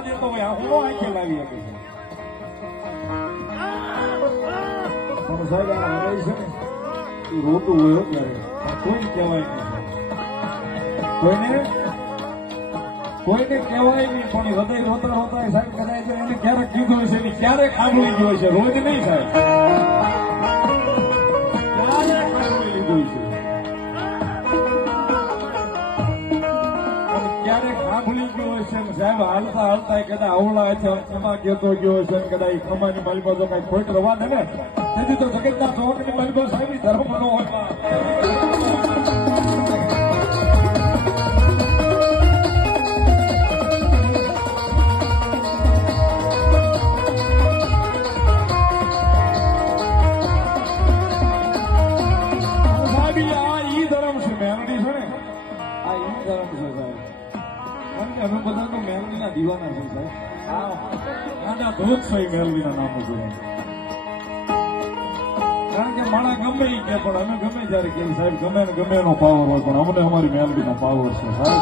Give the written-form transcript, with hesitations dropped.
રવા દેતો હોય હું આંખે લાવી શકે છે પણ સાહેબ આ હરાય છે ને એ રોતું હોય ત્યારે કોઈ કહેવાય નહીં કોઈને કહેવાય નહીં પણ હૃદય રોતા રોતા સાહેબ કદાચ એને ક્યારેક કીધું હશે ને ક્યારેક સાંભળી ગયું હશે રોજ નહીં સાહેબ ક્યારેક સાંભળી લીધું છે ક્યારેક સાંભળી ગયો હશે ને સાહેબ હાલતા હાલતા કદાચ આવડા છે ખમા કહેતો ગયો હશે ને કદાચ ખમાની માલિકો તો કઈ ખોટ રવા દે ને તેથી તો જગતના ચોકની માલિકો સાહેબ ધર્મ નો હોય અમે બધા તો મેલડીના દીવાના છે સાહેબ આના ધોધ છે મેલડીના નામ ઉપર કારણ કે માણા ગમે એ કે પણ અમે ગમે જયારે કે સાહેબ ગમે ને ગમે એનો પાવર હોય પણ અમને અમારી મેલડીનો પાવર છે સાહેબ